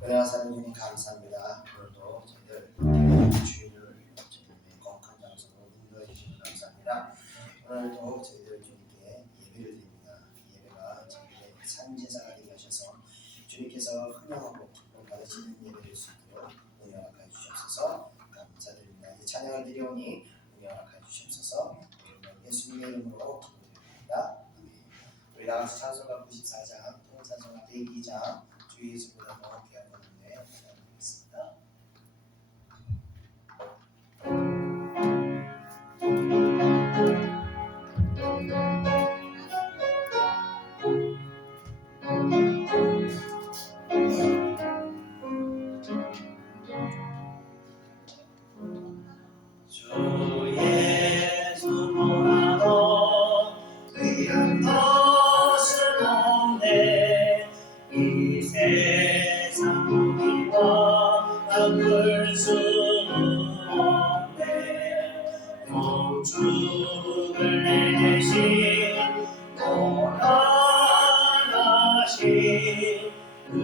은혜와 사랑 주님 감사합니다. 오늘도 저희들 주일을 주님의 거룩한 장소로 인도해 주시니 감사합니다. 오늘도 저희들 주님께 예배를 드립니다. 이 예배가 저희의 산제사가 되게 하셔서 주님께서 흥명하고 받으시는 예배될 수 있도록 은혜 허락하여 주시옵소서. 감사드립니다. 이 찬양을 드려오니 은혜 허락하여 주시옵소서. 예수님의 이름으로 기도드립니다. 우리 나가서 찬송가 94장 통찬송가 102장 주 예수보다 더 귀한 은혜 부탁드리겠습니다. 그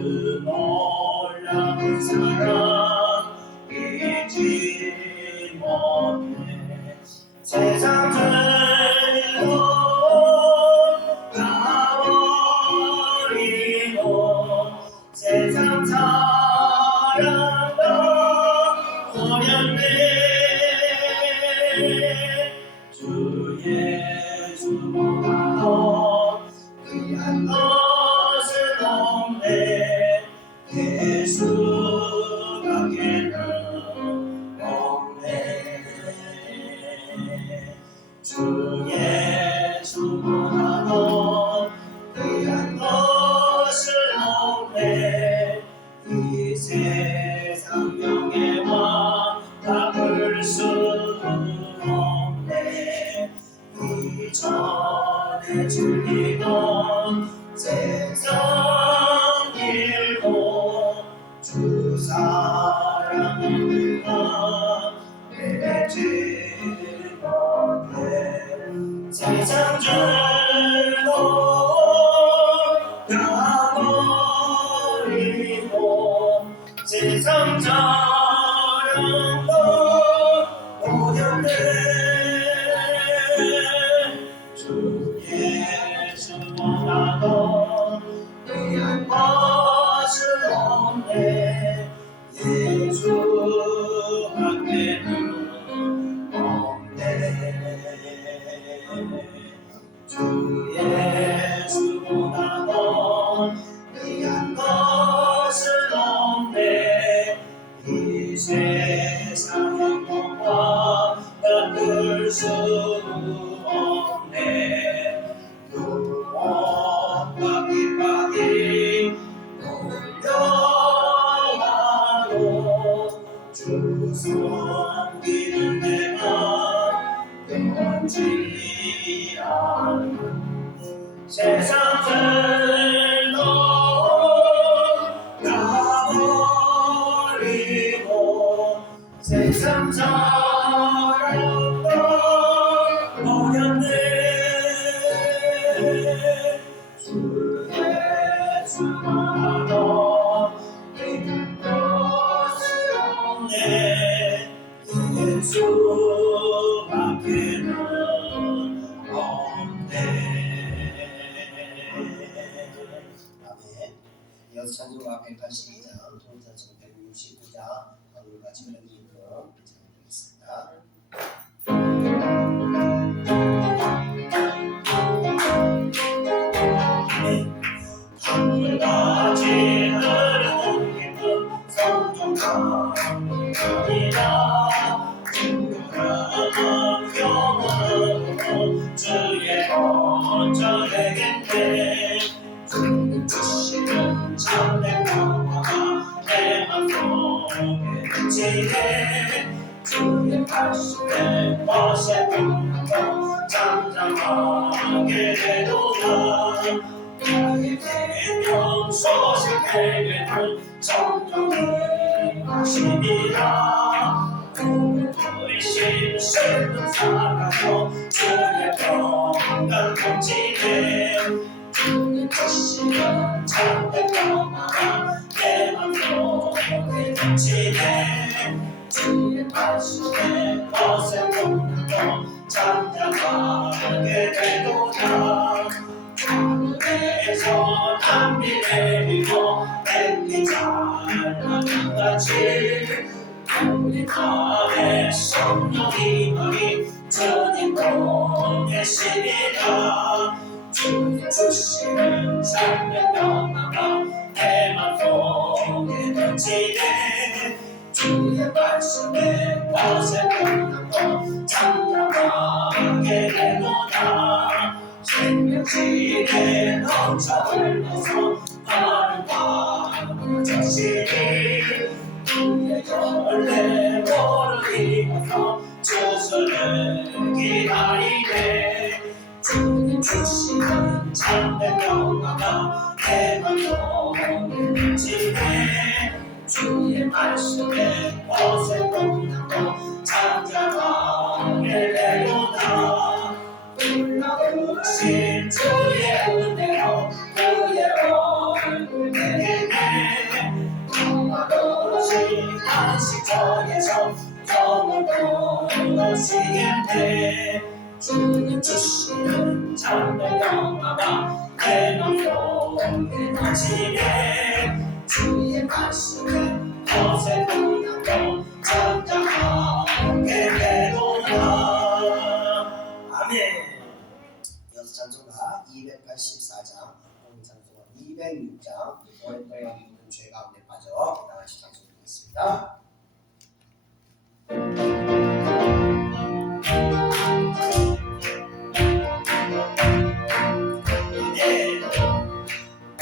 놀라운 사랑 잊지 못해 세상 들고 가버리고 세상 사랑도 버렸네. 주 예수보다 더 귀한 것은 없네. 예수밖에는 없네. 주 예수보다 더 귀한 것은 없네. 이 세상 명예와 바꿀 수 없네. 이전에 즐기던 세상 일도 주 사랑을 위하 내지 못해. 세상 줄도 가버리고 세상 자랑도 버렸네. 주 예수보다 더 귀한 것은 없네. 예수밖에는 없네. 주 예수보다 더 귀한 것은 없네. 이 세상 행복과 바꿀 수 없네. 무엇과 기뻐하기 놀려와도 주 섬기는 내가 영원치 않은 세상 들도 가버리고 세상 자랑도 버렸네. 주 예수보다 더 귀한 것은 없네. 예수밖에는 없네. 아멘. 이어서 찬송가 182장, 통찬송 169장 오늘 같이 부르기로 찬양드리겠습니다. 강물같이 흐르는 깊은 성중강이라 충분한 영원으로 주의 온전하겠네. 주님 주시는 참된 평화가 내 맘속에 지네. 주의 말씀에 멋에 평안도 잠잠하게 되도다. 나의 계명 소식에게는 성령이 하시니라. 슬픔 사가도 주의 평강 넘치네 주님 주시는 참된 평화가 내 맘속에 넘치네 주의 말씀에 거센 공도 잠잠하게 되도다 하늘에서 단비 내리고 햇빛 잘나는 같이 우리 마음에 성령이 머리 주님 보내시리라 주님 주시는 참된 평화가 내 맘속에 넘치네 주의 말씀에 거센 공도 잠잠하게 되도다 생명질에 넘쳐 흘러서 나를 바라보는 자신이 주의 열매를 입어서 주소를 기다리네 주님 주시는 참된 평화가 내 맘속에 넘치네 주의 말씀에 거센 공도 잠잠하게 되도다 불러오신 주의 은혜로 그의 얼굴 내게 평화로우신 안식처에서 영을 보시겠네 주님 주시는 참된 평화가 내 맘속에 넘치네 주의 말씀에 거센 공도 잠잠하게 되도다 아멘. 이어서 찬송가 284장, 오늘 찬송가 206장, 오랫동안 묻은 죄 가운데 빠져 다 같이 찬송드리겠습니다.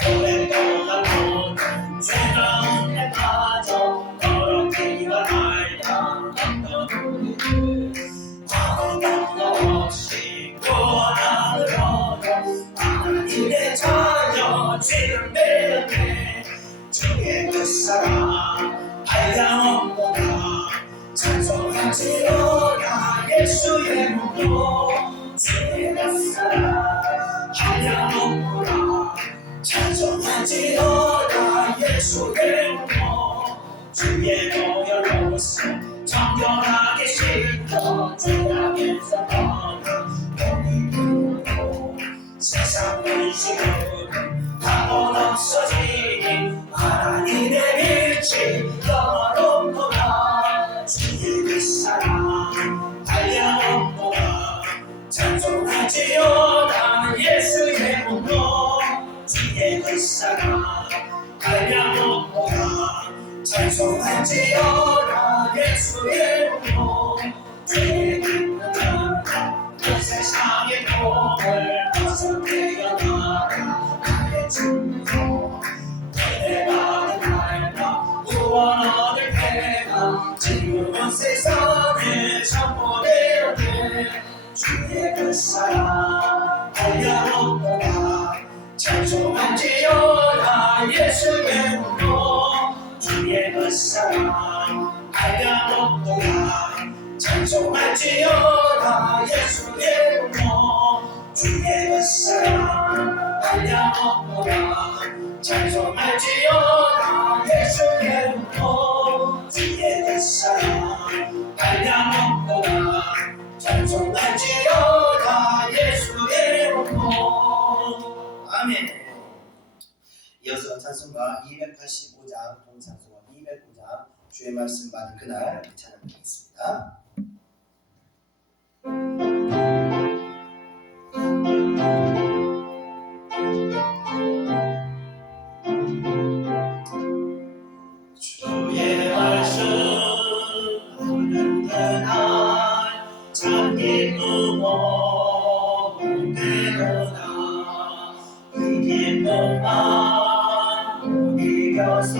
오랫동안 묻은 죄 가운데 빠져 더럽기가 말다 없던 우리들 아무것도 없이 구원하느라도 하나님의 자녀 지금 되었네 주의 그 사랑 한량없도다 찬송하지로다 예수의 몸으로 주의 그 사랑 한량없도다 찬송하지로다 예수의 몸으로 주의 보혈로서 정결하게 씻어 죄악에서 떠나 몸이 부르고 세상 근심으로 답은 없어지니 하나님의 빛이 영원롭도다 주의 그 사랑 한량없도다 찬송하지로다 예수의 몸으로 주의 그 사랑 한량없도다 찬송하지어라 예수의 몸으로 주의 기쁨 그 세상의 복을 벗어내어 나가 나의 주님으로 은혜 받은 날과 구원 얻을 때가 지금은 세상에 선포되었네 주의 그 사랑 한량없도다 찬송하지어라 예수의 몸으로 주의 그 사랑 한량없도다 찬송하지어라 예수의 몸으로 주의 그 사랑 한량없도다 찬송하지어라 예수의 몸으로 주의 그 사랑 한량없도다 찬송하지어라 예수의 몸으로 아멘. 이어서 찬송가 285장, 동찬송가 209장, 주의 말씀 받은 그날 찬양드리겠습니다. 주의 말씀 받은 그날 참 기쁘고 은혜로다 이 기쁨만 못 이겨서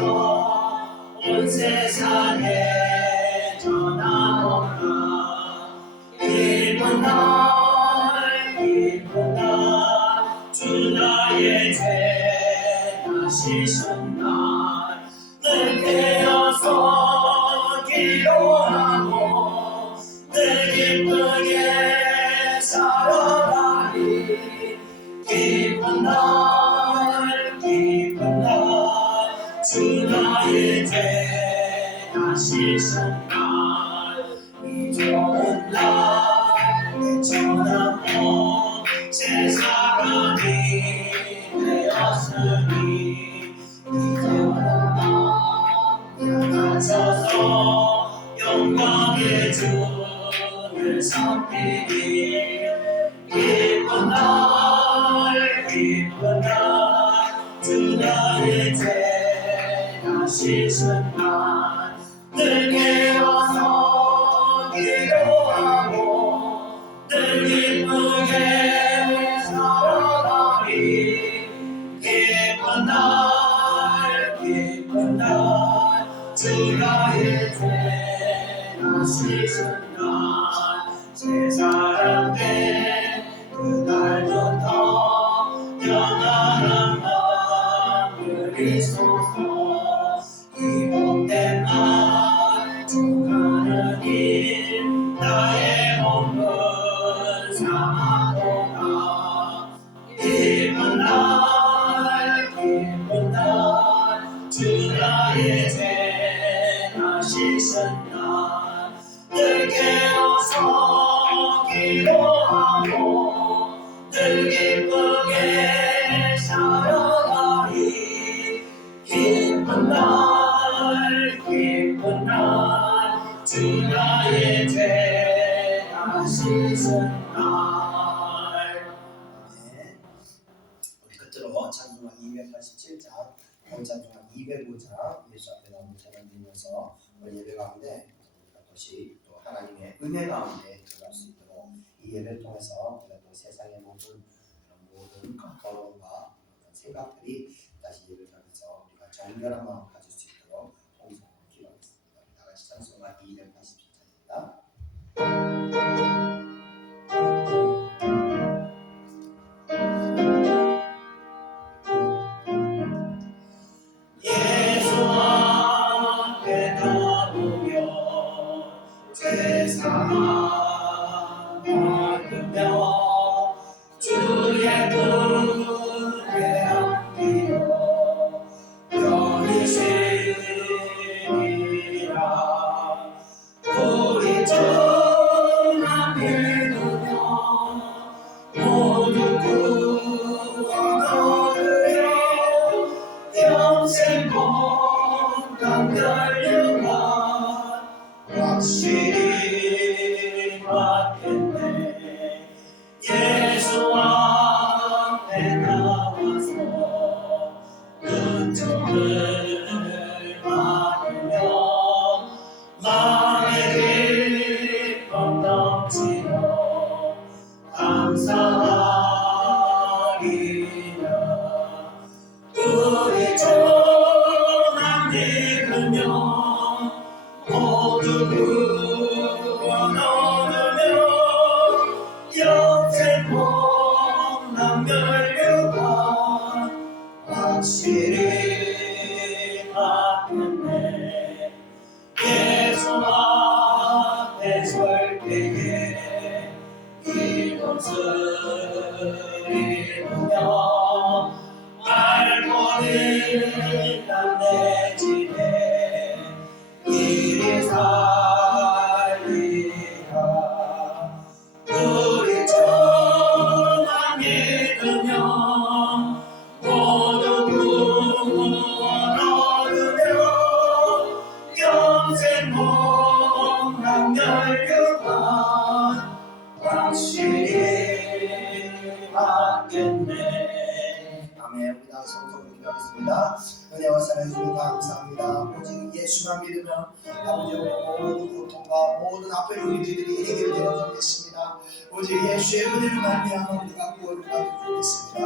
온 세상에 전하노라 기쁜 날 주 나의 죄 다시 순날 늘 깨어서 기도하고 늘 다시 순간 이 좋은 날 전하고 새 사람이 되었으니 이제는 나가셔서 영광의 주를 섬기니 기쁜 날 주 나의 죄 다시 순간 늘 깨어서 기도하고 늘 기쁘게 살아가리 기쁜 날 주 나의 죄 다시 순간 새 사람 된 그날부터 영원한 마음을 이소서 이 복된 날 주가는 일 나의 몸을 삼아도다 기쁜 날 주 나의 죄 다시 순간 늘 깨어서 기도하고 늘 기쁘게 살아가리 기쁜 날 주 나의 죄 다시 순간 네. 우리 끝으로 찬송가 287장, 찬송가 205장 예수 앞에 나오는 찬양 드리면서 우리 예배 가운데 우리가 다시 또 하나님의 은혜 가운데 들어갈 수 있도록 이 예배를 통해서 우리가 또 세상의 모든 거론과 생각들이 다시 예배를 통해서 우리가 정결한 마음 가질 수 있도록 통성으로 기도하겠습니다. 다 같이 찬송가 287장입니다. 예수 앞에 나오며 제사하며 주의 품에 안기고 영이시니라 우리 주 믿으며 모두 구원 얻으려 영생 건강 열려가 확실히 받겠네 예수 앞에 나와서 은총을 받으며 마음의 기쁨 넘치며 감사하리라 우리 주만 믿으며 모두 구원 얻으며 영생 복남 멸류관 확실히 받겠네 예수 앞에 설 때에 이곳을 입으며 알고는 내 집에 이리 살리라 우리 주만 믿으며 모두 구원 얻으며 영생 복남 멸류관 확실히 받겠네 아멘. 우리 다 성성으로 기도하겠습니다. 은혜와 사랑해 주님 감사합니다. 오직 예수만 믿으면 아버지의 모든 고통과 모든 앞에 있는 일들이 해결되는 줄 믿습니다. 오직 예수의 은혜로 말미암아 우리가 구원을 받을 줄 믿습니다.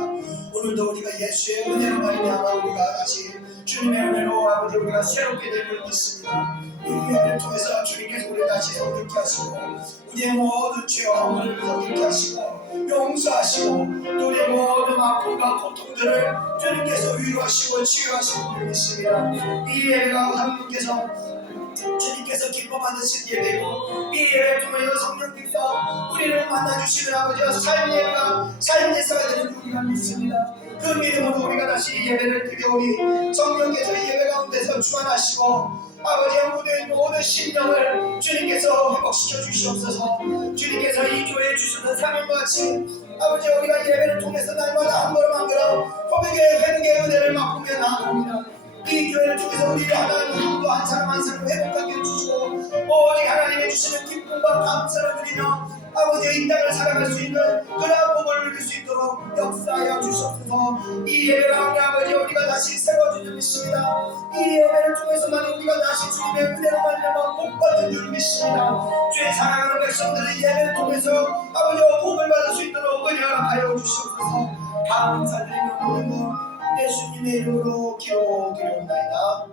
오늘도 우리가 예수의 은혜로 말미암아 우리가 다시 주님의 은혜로 아버지 우리가 새롭게 될 줄 믿습니다. 이 예배를 통해서 주님께서 우리를 다시 성결케 하시고 우리의 모든 죄와 허물을 성결케 하시고 용서하시고 또 우리의 모든 아픔과 고통들을 주님께서 위로하시고 치유하시고 줄 믿습니다. 이 예배가 하나님께서 주님께서 기뻐 받으신 예배고 이 예배를 통해서 성령님께서 우리를 만나주시는 아버지와 삶의 예배가 삶의 제사가 되는 우리가 믿습니다. 그 믿음으로 우리가 다시 예배를 드려오니 성령께서 이 예배 가운데서 주관하시고 아버지의 모든 심령을 주님께서 회복시켜 주시옵소서. 주님께서 이 교회에 주시는 사명과 같이 아버지 우리가 예배를 통해서 날마다 한 걸음 한 걸음 고백의 회복의 은혜를 맛보며 나아갑니다. 이 교회를 통해서 우리 하나님 한도 한 사람 한 사람 회복하게 해주시고 오직 하나님의 주시는 기쁨과 감사를 드리며 아버지의 이 땅을 살아갈 수 있는 그러한 복을 누릴 수 있도록 역사하여 주시옵소서. 이 예배 가운데 아버지 우리가 다시 세워진 줄 믿습니다. 이 예배를 통해서만 우리가 다시 주님의 은혜로 말미암아 복받는 줄 믿습니다. 주의 사랑하는 백성들의 예배를 통해서 아버지 복을 받을 수 있도록 은혜하여 주시옵소서. 감사드리며 모든 것 예수님의 이름으로 기도드리옵나이다.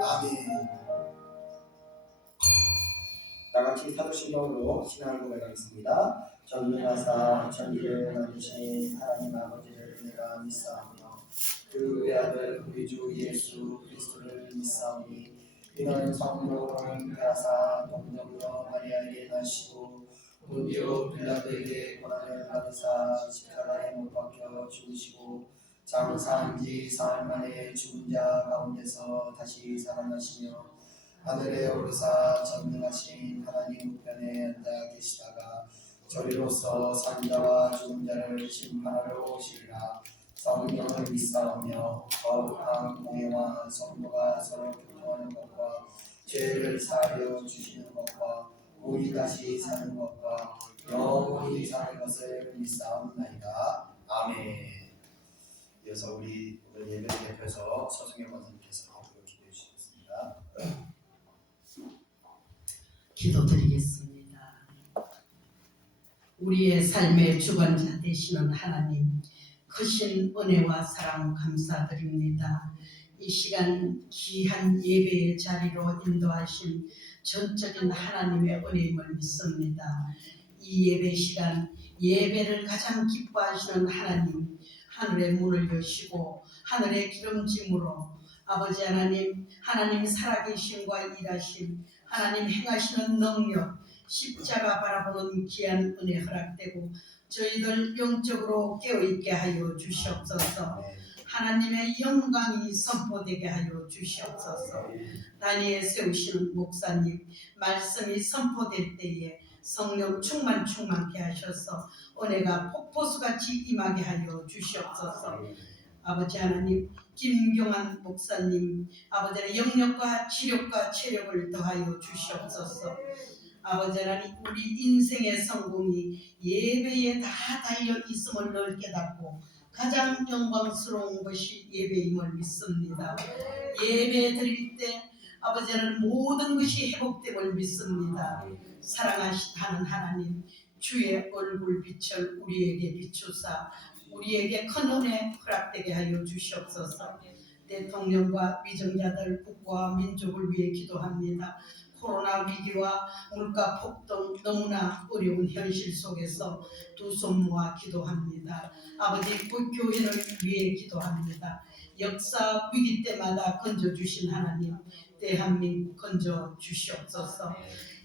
아멘. 다같이 사도신경으로 신앙을 고백하겠습니다. 전능하사 천지를 만드신 하나님 아버지를 내가 믿사오며 그 외아들 우리 주 예수 그리스도를 믿사오니 이는 성령을 가사 동정녀 마리아에게 나시고 본디오 빌라도에게 고난을 받으사 십자가에 못 박혀 죽으시고 장사한 지 사흘 만에 죽은 자 가운데서 다시 살아나시며 하늘에 오르사 전능하신 하나님 우편에 앉아 계시다가 저리로서 산 자와 죽은 자를 심판하러 오시리라. 성령을 믿사오며 거룩한 공예와 성도가 서로 교통하는 것과 죄를 사하여 주시는 것과 우리 다시 사는 것과 영원히 사는 것을 믿사옵나이다. 아멘. 이어서 우리 오늘 예배를 대표해서 서승현 권사님께서 기도해 주시겠습니다. 기도드리겠습니다. 우리의 삶의 주관자 되시는 하나님, 크신 은혜와 사랑 감사드립니다. 이 시간 귀한 예배의 자리로 인도하신 전적인 하나님의 은혜임을 믿습니다. 이 예배 시간 예배를 가장 기뻐하시는 하나님, 하늘의 문을 여시고 하늘의 기름짐으로 아버지 하나님, 하나님 살아계심과 일하심, 하나님 행하시는 능력, 십자가 바라보는 귀한 은혜 허락되고 저희들 영적으로 깨어있게 하여 주시옵소서. 하나님의 영광이 선포되게 하여 주시옵소서. 다니엘 세우시는 목사님 말씀이 선포될 때에 성령 충만케 하셔서 은혜가 폭포수같이 임하게 하여 주시옵소서. 아버지 하나님, 김경환 목사님 아버지의 영역과 지력과 체력을 더하여 주시옵소서. 아버지 하나님, 우리 인생의 성공이 예배에 다 달려 있음을 늘 깨닫고 가장 영광스러운 것이 예배임을 믿습니다. 예배 드릴 때 아버지 하나님 모든 것이 회복됨을 믿습니다. 사랑하시는 하나님, 주의 얼굴 빛을 우리에게 비추사 우리에게 큰 은혜 허락되게 하여 주시옵소서. 대통령과 위정자들, 국가와 민족을 위해 기도합니다. 코로나 위기와 물가 폭등 너무나 어려운 현실 속에서 두 손 모아 기도합니다. 아버지, 그 교회를 위해 기도합니다. 역사 위기 때마다 건져주신 하나님, 대한민국 건져주시옵소서.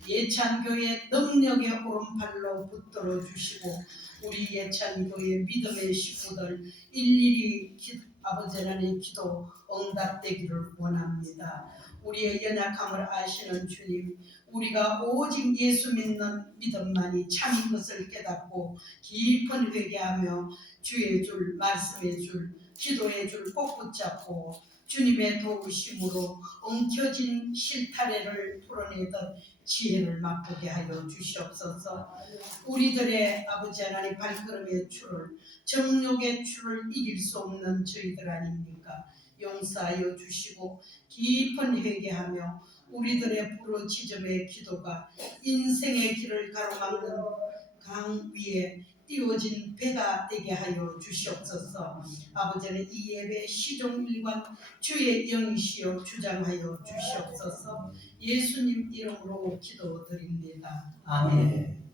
예찬교회 능력의 오른팔로 붙들어 주시고 우리 예찬교회 믿음의 식구들 일일이 아버지 하나님 기도 응답되기를 원합니다. 우리의 연약함을 아시는 주님, 우리가 오직 예수 믿는 믿음만이 참인 것을 깨닫고 깊은 회개하며 주의 줄, 말씀의 줄, 기도의 줄 꼭 붙잡고 주님의 도우심으로 엉켜진 실타래를 풀어내듯 지혜를 맛보게 하여 주시옵소서. 우리들의 아버지 하나님 발걸음의 줄을, 정욕의 줄을 이길 수 없는 저희들 아닙니까? 용서하여 주시고 깊은 회개하며 우리들의 부르짖음의 기도가 인생의 길을 가로막는 강 위에 띄워진 배가 되게 하여 주시옵소서. 아버지는 이 예배 시종일관 주의 영이시여 주장하여 주시옵소서. 예수님 이름으로 기도드립니다. 아멘.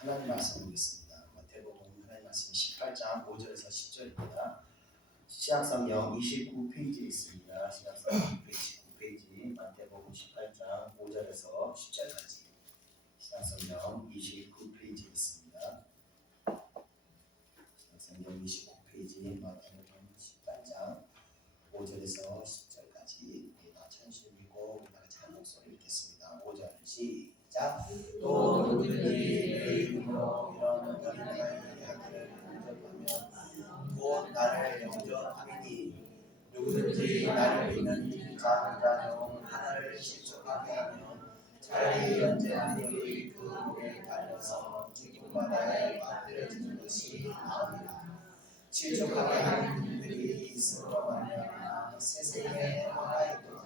하나님 말씀 보겠습니다. 마태복음 하나님 말씀 18장 5절에서 10절입니다. 시약성경 29페이지에 있습니다. 시약성경 29페이지 마태복음 18장 5절에서 10절까지 시약성경 29페이지에 있습니다. 시약성경 29페이지 마태복음 18장 5절에서 10절까지 천신 읽고 우리가 같이 한 목소리 읽겠습니다. 5절 시작. 또 누구든지 내 이름으로 이런 어린아이의 학교를 영접하면 곧 나를 영접하리니 누구든지 나를 믿는 작은 자녀 하나를 실족하게 하면 차라리 연재하는 그 목에 달려서 기쁜 바다에 빠뜨려지는 것이 나으리라. 실족하게 하는 일들이 있음으로 말미암아 세상에 화가 있도다.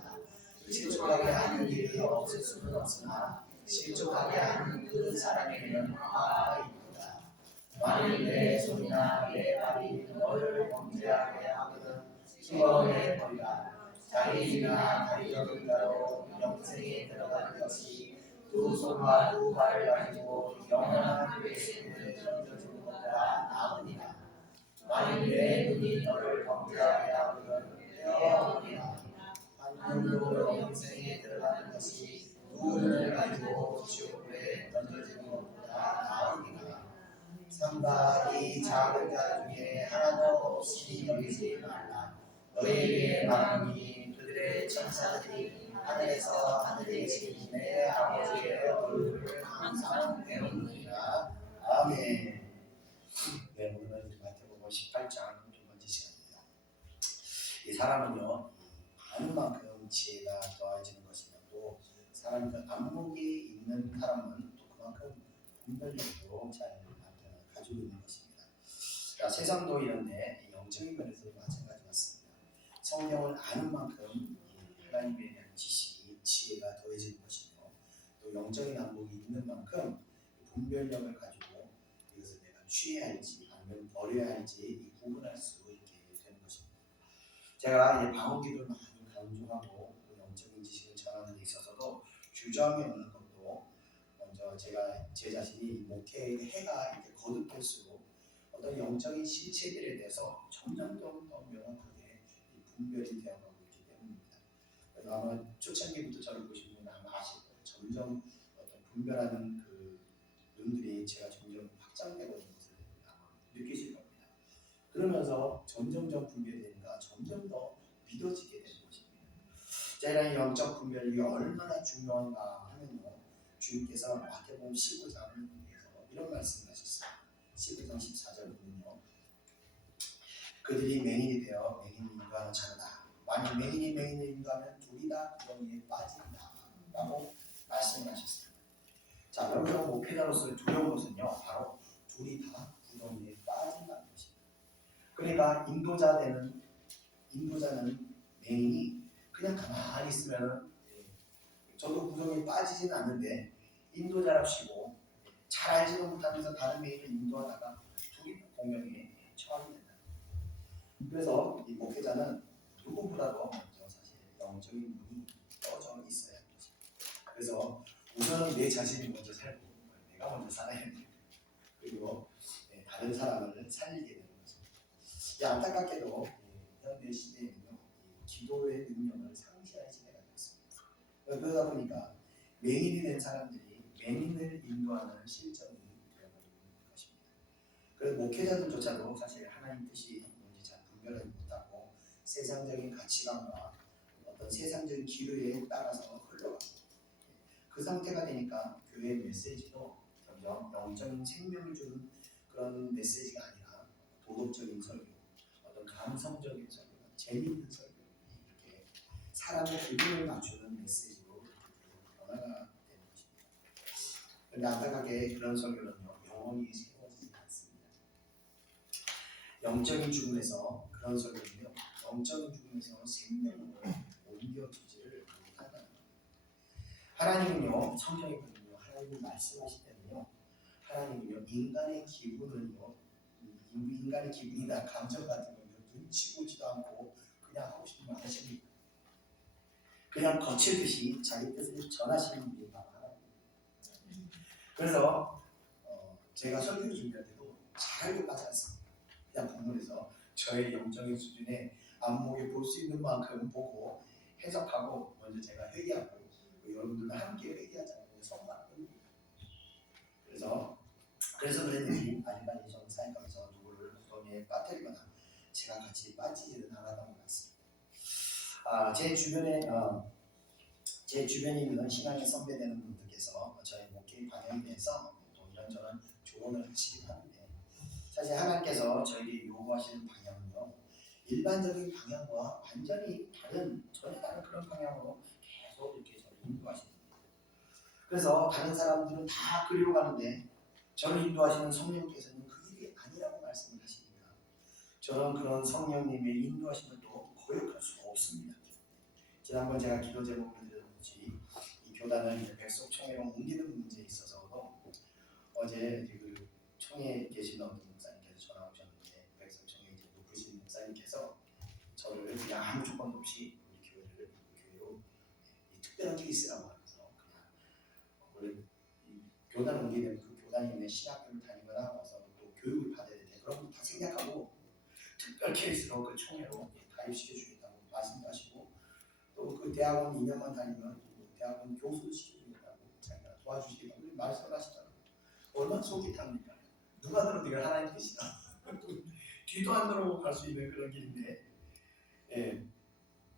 실족하게 하는 일이 없을 수는 없으나 실족하게 하는 그 사람에게는 화가 있도다. 만일 내 손이나 내 발이 너를 범죄하게 하거든 키워내버리라. 자기나 다리 적은 자로 영생에 들어가는 것이 두 손과 두 발을 가지고 영원한 괴생을 던져주는 것보다 나으니라. 만일 내 눈이 너를 범죄하게 하거든 떼어버리라. 한 눈으로 영생에 들어가는 것이 두 눈을 가지고 지옥불에 던져지는 것보다 나으니라. 삼가 이 작은 자 중에 하나도 없이 여기지 말라. 너희에게 말하노니 그들의 천사들이 하늘에서 하늘에 계신 내 아버지의 얼굴을 항상 배우느니라. 아멘. 네, 오늘은 마태복음 18장 두 번째 시간입니다. 이 사람은요, 아는 만큼 지혜가 더해지는 것이며 또 사람이 그 안목이 있는 사람은 또 그만큼 분별력도 잘 가지고 있는 것입니다. 그러니까 세상도 이런데 영적인 면에서도 마찬가지 같습니다. 성경을 아는 만큼 하나님에 대한 지식이 지혜가 더해지는 것이며 또 영적인 안목이 있는 만큼 분별력을 가지고 이것을 내가 취해야 할지 아니면 버려야 할지 구분할 수 있게 되는 것입니다. 제가 방언기도를 많이 강조하고 영적인 지식을 전하는 데 있어서도 규정이 없는 것도 먼저 제가 제 자신이 목회의 해가 이렇게 거듭될수록 어떤 영적인 실체들에 대해서 점점 더 명확하게 분별이 되어가고 있기 때문입니다. 그래서 아마 초창기부터 저를 보신 분은 아마 아실 거예요. 점점 어떤 분별하는 그 눈들이 제가 점점 확장되고 있는 것을 아마 느끼실 겁니다. 그러면서 점점점 분별되니까 점점 더 믿어지게 되는 것입니다. 제가 영적 분별이 얼마나 중요한가 하면요, 주님께서 마태복음 15장에서 이런 말씀을 하셨어요. 15장 14절 보면요, 그들이 맹인이 되어 맹인을 인도하는 자로다. 만일 맹인이 맹인을 인도하면 둘이 다 구덩이에 빠진다 라고 말씀을 하셨습니다. 자, 여러분 목회자로서의 두려운 것은요, 바로 둘이 다 구덩이에 빠진다는 것입니다. 그러니까 인도자는 맹인이 그냥 가만히 있으면 저도 구덩이에 빠지지는 않는데 인도자랍시고 잘 알지도 못하면서 다른 맹인을 인도하다가 둘이 공경에 처하게 된다. 그래서 이 목회자는 누구보다도 먼저 사실 영적인 눈이 떠져 있어야 합니다. 그래서 우선 내 자신이 먼저 살고 내가 먼저 살아야 됩니다. 그리고 다른 사람을 살리게 되는 거죠. 안타깝게도 현대 시대에는요, 기도의 능력을 상실한 시대가 되었습니다. 그러다 보니까 맹인이 된 사람들이 맹인을 인도하는 실정이 되어버리는 것입니다. 그래서 목회자들조차도 사실 하나님 뜻이 뭔지 잘 분별하지 못하고 세상적인 가치관과 어떤 세상적인 기류에 따라서 흘러가고 그 상태가 되니까 교회의 메시지도 점점 영적인 생명을 주는 그런 메시지가 아니라 도덕적인 설교, 어떤 감성적인 설교, 재미있는 설교, 이렇게 사람의 기분을 맞추는 메시지로 변화가 되는 것입니다. 그런데 안타깝게 그런 설교는요, 영원히 세워지지 않습니다. 영적인 죽음에서 그런 설교는요, 영적인 죽음에서 생명으로 옮겨주지를 못한다는 겁니다. 하나님은요, 성경에 보면요, 하나님이 말씀하실 때는요, 하나님은요, 인간의 기분을요, 인간의 기분이나 감정 같은 걸 눈치 보지도 않고 그냥 하고 싶은 말 하십니다. 그냥 거칠듯이 자기 뜻을 전하시는 분이 바로 하나님. 그래서 제가 설교를 준비할 때도 잘 기억하지 않습니다. 그냥 본문에서 저의 영적인 수준에 안목에 볼 수 있는 만큼 보고 해석하고 먼저 제가 회개하고 여러분들과 함께 회개하자는 성과를 겁니다. 그래서 그랬는지 아직까지 저는 사역하면서 누구를 구덩이에 빠뜨리거나 제가 같이 빠지지는 않았던 것 같습니다. 제 주변에 있는 신앙에 선배되는 분들께서 저의 목회 방향에 대해서 또 이런저런 조언을 하시기도 하는데 사실 하나님께서 저에게 요구하시는 방향은요 일반적인 방향과 완전히 전혀 다른 그런 방향으로 계속 이렇게 저를 인도하십니다. 그래서 다른 사람들은 다 그리로 가는데 저를 인도하시는 성령께서는 그 길이 아니라고 말씀을 하십니다. 저는 그런 성령님의 인도하심을 또 거역할 수가 없습니다. 지난번 제가 기도 제목을 드렸듯이 이 교단을 이제 백석총회로 옮기는 문제에 있어서도 어제 그 총회에 계신 어떤 목사님께서 전화 오셨는데 백석총회 이제 높으신 목사님께서 저를 그냥 아무 조건도 없이 우리 교회로 특별한 케이스라고 하면서 그냥 원래 이 교단 옮기는 그 교단에 있는 신학교를 다니거나 와서 또 교육을 받아야 되는데 그런 거 다 생략하고 특별 케이스로 그 총회로 가입시켜 주겠다고 말씀도 하시고 또 그 대학원 2년만 다니면 대학원 교수도 시켜주겠다고 자기가 도와주시겠다고 말씀을 하시더라고요. 얼마나 속이 탑니까? 누가 들어도 이걸 하나님 뜻이다. 뒤도 안 들어오고 갈 수 있는 그런 길인데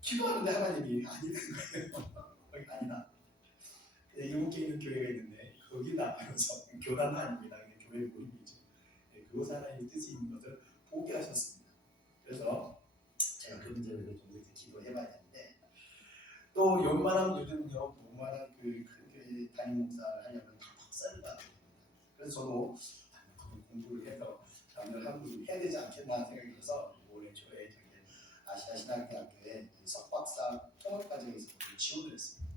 기도하는데 하나님이 아니라는 거예요. 거기 아니다. 이곳에 있는 교회가 있는데 거기다 하면서 교단도 아닙니다. 교회 모임이죠. 그곳 하나님의 뜻이 있는 것을 보게 하셨습니다. 그래서 제가 그 문제를 좀 이렇게 기도해봐야 되는데 또 웬만하면 요즘은요 웬만한 그 큰 교회 담임 목사를 하려면 다 박사를 받아야 됩니다. 그래서 저도 공부를 해서 남들 한국이 해야 되지 않겠나 생각이 들어서 올해 초에 아시아 신학대학교에 석박사 통합과정에서 지원을 했습니다.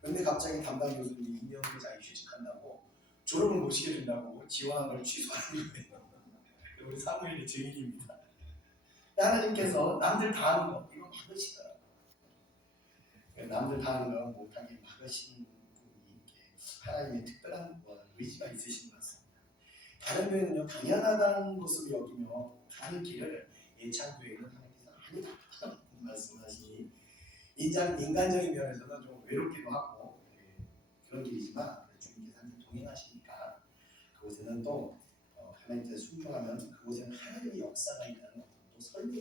그런데 갑자기 담당 교수님이 2년 후에 자기 휴직한다고 졸업을 못 시켜준다고 지원한 걸 취소하는 거예요. 우리 사무엘의 증인입니다. 하나님께서 남들 다 하는 거 이거 막으시더라고요. 남들 다 하는 거 못하게 막으시는 분이 하나님의 특별한 의지가 있으신 것 같습니다. 다른 교회는요 당연하다는 것으로 여기며 가는 길을 예창교회는 하나님께서 아니다라고 말씀하시니 인간적인 면에서는 좀 외롭기도 하고 그런 길이지만 주님께서 함께 동행하시니까 그곳에는 또 하나님께 순종하면 그곳에는 하나님의 역사가 있다는 또 설명이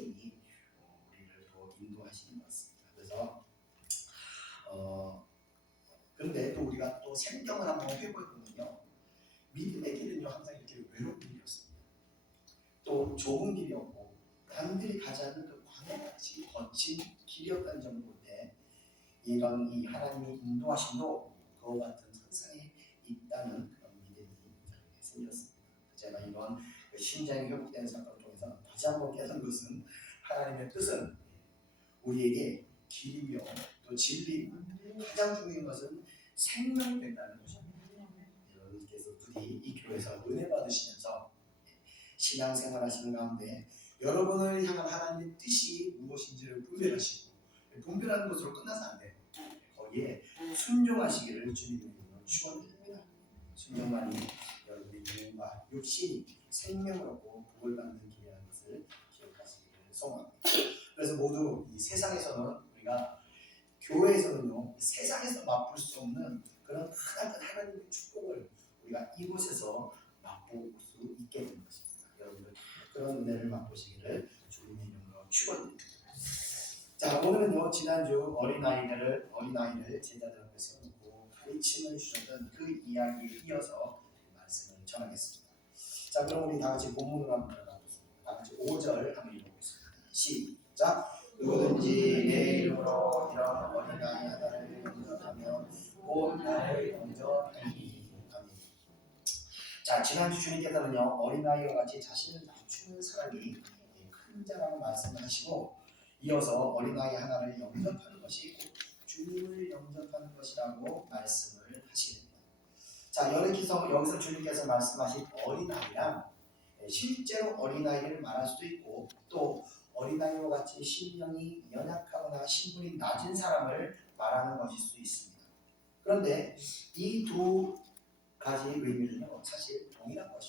우리를 또 인도하시는 것 같습니다. 그래서 그런데 또 우리가 또 생경을 한번 해보면요 믿음의 길은요 항상 이렇게 외로운 길이었습니다. 또 좁은 길이었고 남들이 가지 않는 그 광야같이 거친 길이었다는 점을 볼 때 이런 이 하나님의 인도하심도 그와 같은 선상에 있다는 그런 믿음이 생겼습니다. 제가 이런 심장이 회복되는 사건을 통해서 다시 한번 깨달은 것은 하나님의 뜻은 우리에게 길이며 또 진리 가장 중요한 것은 생명이 된다는 것입니다. 여러분께서 부디 이 교회에서 은혜 받으시면서 신앙생활 하시는 가운데 여러분을 향한 하나님의 뜻이 무엇인지를 분별하시고 분별하는 것으로 끝나서 안 돼요. 거기에 순종하시기를 주님의 이름으로 축원드립니다. 순종만이 여러분의 영과 육신이 생명을 얻고 복을 받는 길이라는 것을 기억하시기를 소망합니다. 그래서 모두 이 세상에서는 우리가 교회에서는요 세상에서 맛볼 수 없는 그런 크나큰 하나님의 축복을 우리가 이곳에서 맛볼 수 있게 되는 것입니다. 여러분들 그런 은혜를 맛보시기를 주님의 이름으로 축원드립니다. 자 오늘은요 지난주 어린아이를 제자들 앞에 세워놓고 가르침을 주셨던 그 이야기에 이어서 말씀을 전하겠습니다. 자 그럼 우리 다 같이 본문으로 한번 들어가겠습니다. 다 같이 5절 한번 읽어보겠습니다. 시작. 누구든지 내 이름으로 이런 어린아이 하나를 영접하면 곧 나를 영접하니. 아멘. 자 지난주 주님께서는요 어린아이와 같이 자신을 낮추는 사람이 큰 자라고 말씀을 하시고 이어서 어린아이 하나를 영접하는 것이 주님을 영접하는 것이라고 말씀을 하십니다. 자 여기서 주님께서 말씀하신 어린아이란 실제로 어린아이를 말할 수도 있고 또 어린아이와 같이 신령이 연약하거나 신분이 낮은 사람을 말하는 것일 수 있습니다. 그런데 이 두 가지 의미는요 사실 동일한 것입니다.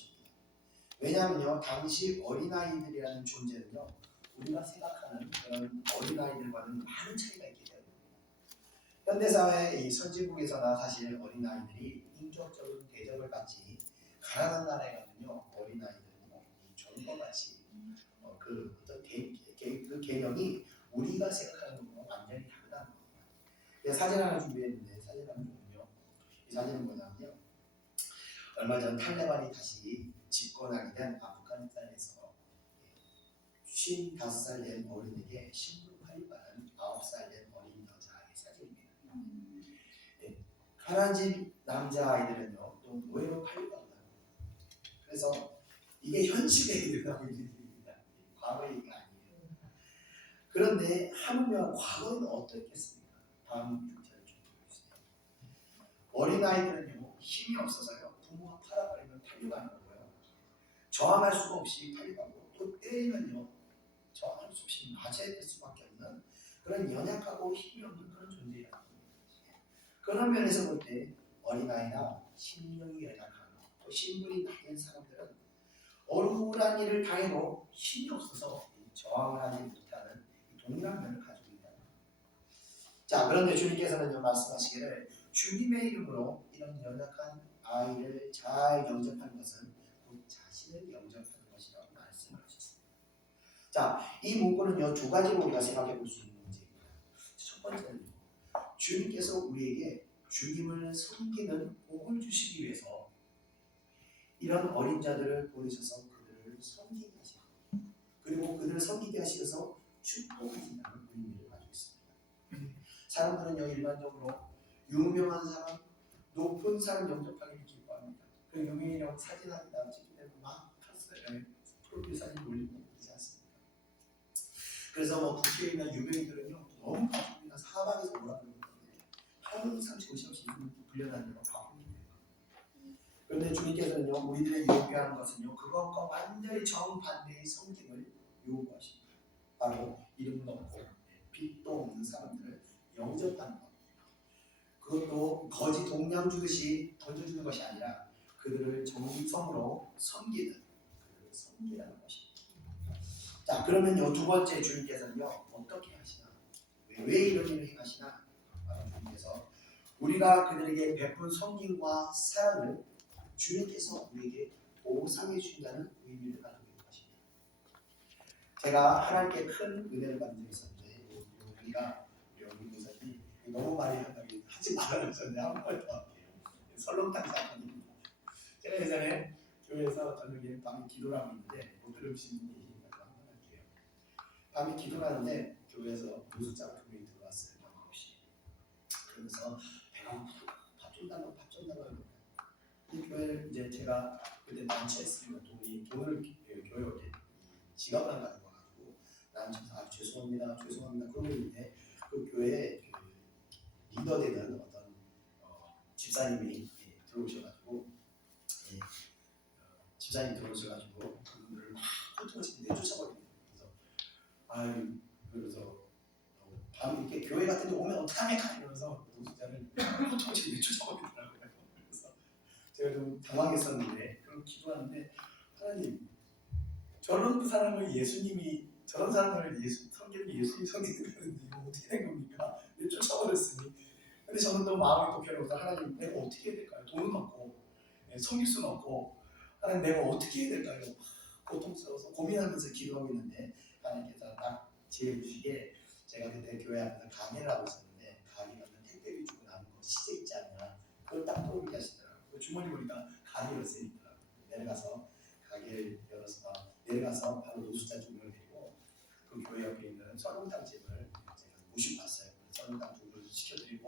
왜냐하면요, 당시 어린아이들이라는 존재는요, 우리가 생각하는 그런 어린아이들과는 많은 차이가 있기 때문에 현대사회 이 선진국에서나 사실 어린아이들이 인격적인 대접을 받지, 가난한 나라에 가면요, 어린아이들은 전과 같이 그 어떤 그 개념이 우리가 생각하는 것과 완전히 다르다는 거예요. 사진 하나 준비했는데 사진 하나 보면요, 이 사진은 뭐냐면요, 얼마 전 탈레반이 다시 집권하게 된 아프가니스탄에서 55살 된 어린에게 신분 팔입하는 9살 된 어린 여자의 사진입니다. 가난 집 남자아이들은요, 또 노예로 팔려가거든요. 그래서 이게 현실에 일어나고 있는 일입니다. 과거 얘기가 아니에요. 그런데 하물며 과거는 어떻겠습니까? 다음 6절을 좀 보여주세요. 어린아이들은요, 힘이 없어서요, 부모가 팔아버리면 팔려가는 거고요. 저항할 수가 없이 팔려가고, 또 때리면요, 저항할 수 없이 맞아야 될 수밖에 없는 그런 연약하고 힘이 없는 그런 존재라는 겁니다. 그런 면에서 볼 때 어린아이나 심령이 연약한 또 신분이 낮은 사람들은 억울한 일을 당해도 힘이 없어서 저항을 하지 못하는 동일한 면을 가지고 있다. 자, 그런데 주님께서는요, 말씀하시기를 주님의 이름으로 이런 연약한 아이를 잘 영접하는 것은 곧 자신을 영접하는 것이라고 말씀을 하셨습니다. 자, 이 문구는요, 두 가지로 우리가 생각해 볼 수 있는 문제입니다. 첫 번째는요, 주님께서 우리에게 주님을 섬기는 복을 주시기 위해서 이런 어린 자들을 보내셔서 그들을 섬기게 하시고, 그리고 그들을 섬기게 하시면서 축복하신다는 의미를 가지고 있습니다. 사람들은요, 일반적으로 유명한 사람, 높은 사람 영접하기를 기뻐합니다. 그 유명인하고 사진하기다 찍기 때문에 막 프로필 사진 올리고 그러지 않습니까? 그래서 뭐 국회의나 유명인들은요, 너무 바쁩니다. 사방에서 뭐라 그러는데 항상 정신없이 불려다니고 바쁩니다. 그런데 주님께서는요, 우리들의 요구하는 것은요, 그것과 완전히 정반대의 성격을 요구하십니다. 바로 이름도 없고 빛도 없는 사람들을 영접하는 것. 그것도 거지 동양 주듯이 던져주는 것이 아니라 그들을 정성으로 섬기는, 그들을 섬기라는 것입니다. 자, 그러면요, 두 번째 주님께서는요, 어떻게 하시나? 왜 이런 일을 행하시나? 바로 주님께서 우리가 그들에게 베푼 섬김과 사랑을 주님께서 우리에게 보상해 주신다는 의미를 가지고 있는 것입니다. 제가 하나님께 큰 은혜를 받은 적이 있었는데, 우리가 우리 목사님이 너무 많이 하지 말라고 하셨는데 한 번 더 할게요. 설렁탕 사건입니다. 제가 예전에 교회에서 저녁에 밤에 기도를 하고 있는데 못 들으신 분이 계시니까 한번 할게요. 밤에 기도를 하는데 교회에서 노숙자가 두 명이 들어왔어요. 없이. 그러면서 배가 밥 좀 달라고 이 교회를 이제 제가 그때 난처했습니다. 돈을 교회 어디 지갑을 안 가지고 와가지고 난처해서 죄송합니다 그러고 있는데 그 교회에 그 리더 되는 어떤 집사님이 들어오셔가지고 집사님 들어오셔가지고 그분들을 막 호통을 내쫓아버립니다. 그래서 밤 이렇게 교회 같은 데 오면 어떡합니까? 이러면서 노숙자를 호통을 내쫓아버리더라고요. 그래서 제가 좀 당황했었는데, 그럼 기도하는데 하나님, 저런 사람을 예수님이 저런 사람을 섬기는 예수님 섬기는 거는 이거 어떻게 된 겁니까? 쫓아버렸으니. 근데 저는 또 마음이 독해로서 하나님, 내가 어떻게 해야 될까요? 돈은 없고 섬길 수는 없고 하나님, 내가 어떻게 해야 될까요? 고통스러워서 고민하면서 기도하고 있는데 하나님께서 딱 지혜 주시게, 제가 그때 교회 앞에서 강의를 하고 있었는데 가게 가면 택배비 주고 나는 거 시제 있지 않냐, 그걸 딱 떠올리게 하시더라고요. 주머니 보니까 가게를 쓰니까 내려가서 가게를 열어서 내려가서 바로 노숙자 두 명을 데리고 그 교회 옆에 있는 설렁탕 집을 제가 모시고 갔어요. 설렁탕 두 그릇 시켜드리고,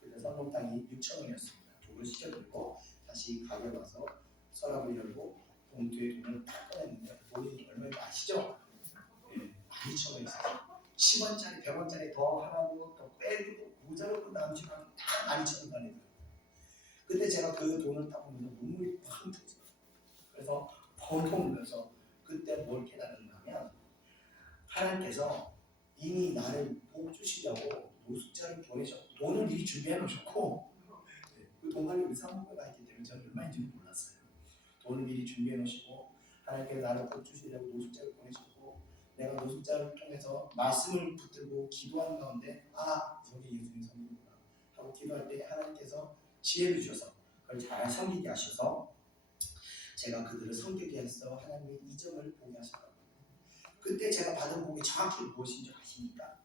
그때 설렁탕이 6,000원이었습니다. 두 그릇 시켜드리고 다시 가게 와서 서랍을 열고 봉투에 돈을 딱 꺼냈는데 돈이 얼마인지 아시죠? 12,000원이었어요. 10원짜리, 100원짜리 더 하라고 더 빼고 모자르고 남지만 딱 12,000원 달리더라고요. 그때 제가 그 돈을 딱 보면서 눈물이 팡 터져요. 그래서 펑펑 울면서 그때 뭘 깨달았냐면, 하나님께서 이미 나를 복 주시려고 노숙자를 보내셨고 돈을 미리 준비해 놓으셨고, 그 돈 관리 우리 사모가 있기 때문에 저는 얼마인지는 몰랐어요. 돈을 미리 준비해 놓으시고 하나님께서 나를 복 주시려고 노숙자를 보내셨고 내가 노숙자를 통해서 말씀을 붙들고 기도하는 가운데 저게 예수님 성령이구나 하고 기도할 때 하나님께서 지혜를 주셔서 그걸 잘 섬기게 하셔서 제가 그들을 섬기게 해서 하나님의 이적을 보게 하셨다고. 그때 제가 받은 복이 정확히 무엇인 줄 아십니까?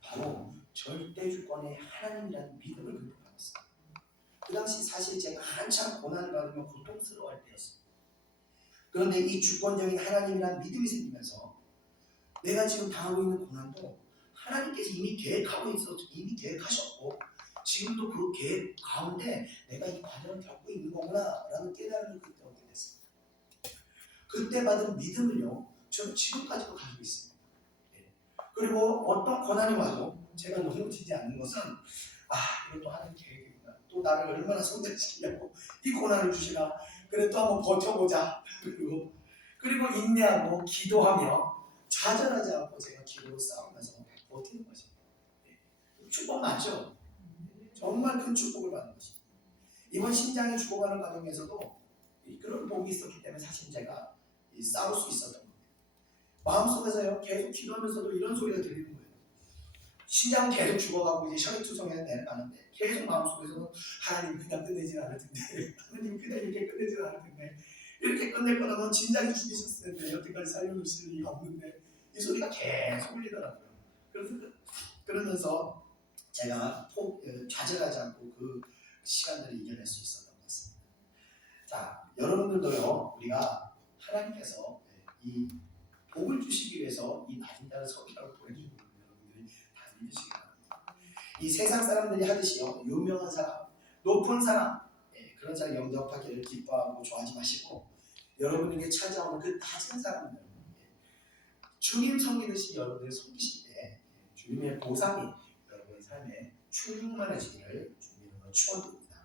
바로 절대 주권의 하나님이라는 믿음을 그때 받았어요. 그 당시 사실 제가 한참 고난을 받으며 고통스러워할 때였어요. 그런데 이 주권적인 하나님이라는 믿음이 생기면서 내가 지금 당하고 있는 고난도 하나님께서 이미 계획하셨고 지금도 그 계획 가운데 내가 이 과정을 겪고 있는 거구나 라는 깨달음을 그때 얻게 됐어요. 그때 받은 믿음을요 저는 지금까지도 가지고 있습니다. 그리고 어떤 고난이 와도 제가 넘어지지 않는 것은 이것도 하나님 계획이구나. 또 나를 얼마나 성장시키려고 이 고난을 주시나. 그래 또 한번 버텨보자. 그리고 인내하고 기도하며 좌절하지 않고 제가 기도로 싸우면서 버티는 것입니다. 축복 맞죠? 정말 큰 축복을 받는 것입니다. 이번 신장이 죽어가는 과정에서도 그런 복이 있었기 때문에 사실 제가 싸울 수 있었던 겁니다. 마음속에서요 계속 기도하면서도 이런 소리가 들리는 거예요. 신장은 계속 죽어가고 이제 혈액투성에 내려가는데 계속 마음속에서는 하나님 그냥 끝내지는 않을 텐데 하나님 그냥 이렇게 끝내지는 않을 텐데 이렇게 끝낼 거라면 진작에 죽이셨을 텐데 여태까지 살려주실 리가 없는데 이 소리가 계속 울리더라고요. 그러면서 제가 좌절하지 않고 그 시간들을 이겨낼 수 있었던 것 같습니다. 자, 여러분들도요 우리가 하나님께서 이 복을 주시기 위해서 이 낮은 자를 서기라고 보내주는 여러분들이 다 믿으시기 바랍니다. 이 세상 사람들이 하듯이요 유명한 사람, 높은 사람 그런 사람 영접하기를 기뻐하고 좋아하지 마시고 여러분에게 찾아오는 그 낮은 사람들 주님 섬기듯이 여러분들이 섬기실 때 주님의 보상이 여러분의 삶에 충만하시기를 주님으로 축원드립니다.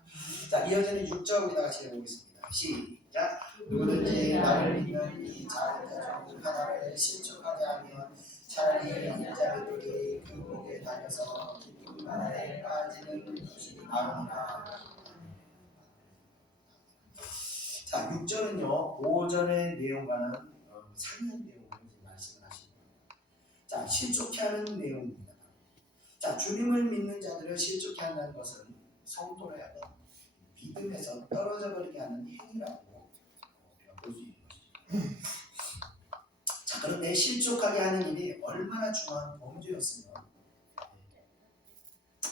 자, 이어지는 6절 우리 같이 해보겠습니다. 시작. 누구든지 나를 믿는 이 작은 자 중 하나를 실족하게 하면 차라리 인자들이 그 목에 달려서 기쁜 나라에 빠지는 것이 나으니라. 자, 6절은요 5절의 내용과는 상이한 내용을 말씀을 하십니다. 자, 실족해 하는 내용입니다. 자, 주님을 믿는 자들을 실족해 한다는 것은 성도로 하여금 믿음에서 떨어져 버리게 하는 행위라고 볼 수 있는 것입니다. 자, 그런데 실족하게 하는 일이 얼마나 중요한 범죄였으면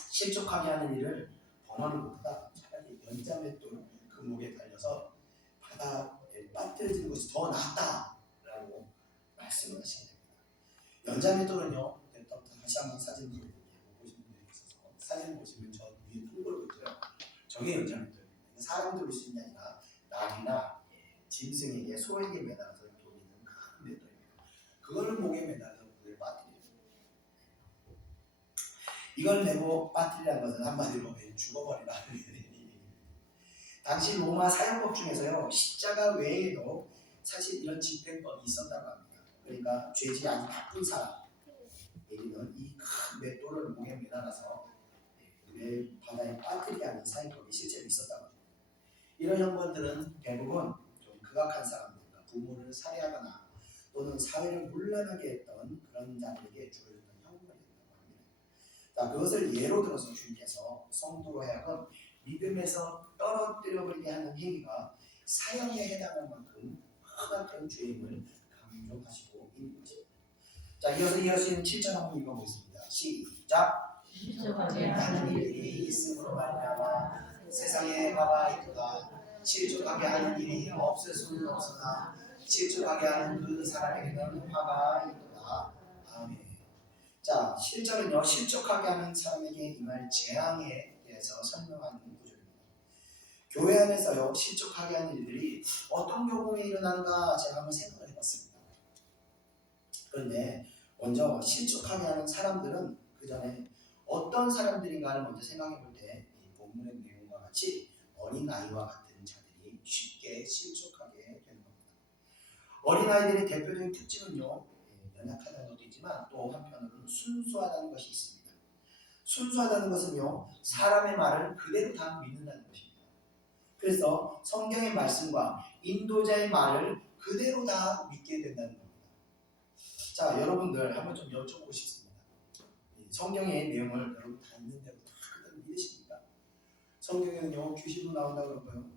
실족하게 하는 일을 범하는 것보다 차라리 연자맷돌 그 목에 달려서 바다에 빠뜨려지는 것이 더 낫다라고 말씀을 하시는 겁니다. 연자맷돌은요, 다시 한번 사진 보시는 분들이 있어서 사진 보시면 저 위에 통보를 보죠. 저게 연자맷돌입니다. 사람들 올 수 있는 게 아니라 낙이나 짐승에게 소에게 매달아서 돌리는 큰 맷돌입니다. 그거를 목에 매달아서 물에 빠뜨려요. 이걸 메고 빠뜨리라는 것은 한마디로 죽어버리라는 얘기입니다. 당시 로마 사형법 중에서요 십자가 외에도 사실 이런 집행법이 있었다고 합니다. 그러니까 죄질이 아주 나쁜 사람에게는 이 큰 맷돌을 목에 매달아서 바다에 빠뜨리게 하는 사형법이 실제로 있었다고 합니다. 이런 형벌들은 대부분 좀 극악한 사람들과 부모를 살해하거나 또는 사회를 혼란하게 했던 그런 자들에게 주어졌던 형벌이었다고 합니다. 자, 그것을 예로 들어서 주님께서 성도로 하여금 믿음에서 떨어뜨려버리게 하는 행위가 사형에 해당할 만큼 험악한 죄임을 강조하시고 있는 것입니다. 자, 이어서 이어지는 7절 한번 읽어보겠습니다. 시작. 하는 일이 있음으로 말미암아 세상에 화가 있도다. 실족하게 하는 일이 없을 수는 없으나 실족하게 하는 그 사람에게는 화가 있도다. 아멘. 자, 7절은요 실족하게 하는 사람에게 임할 재앙에 대해서 설명하는 구절입니다. 교회 안에서요 실족하게 하는 일들이 어떤 경우에 일어나는가 제가 한번 생각을 해봤습니다. 그런데 먼저 실족하게 하는 사람들은 그 전에 어떤 사람들인가를 먼저 생각해 볼 때 이 본문의 내용과 같이 어린아이와 같은 자들이 쉽게 실족하게 되는 겁니다. 어린아이들의 대표적인 특징은요 연약하다는 것도 있지만 또 한편으로는 순수하다는 것이 있습니다. 순수하다는 것은요 사람의 말을 그대로 다 믿는다는 것입니다. 그래서 성경의 말씀과 인도자의 말을 그대로 다 믿게 된다는 겁니다. 자, 여러분들 한번 좀 여쭤보고 싶습니다. 이 성경의 내용을 여러분 다 있는 대로 다 그대로 믿으십니까? 성경에는요 귀신도 나온다고 그러고요,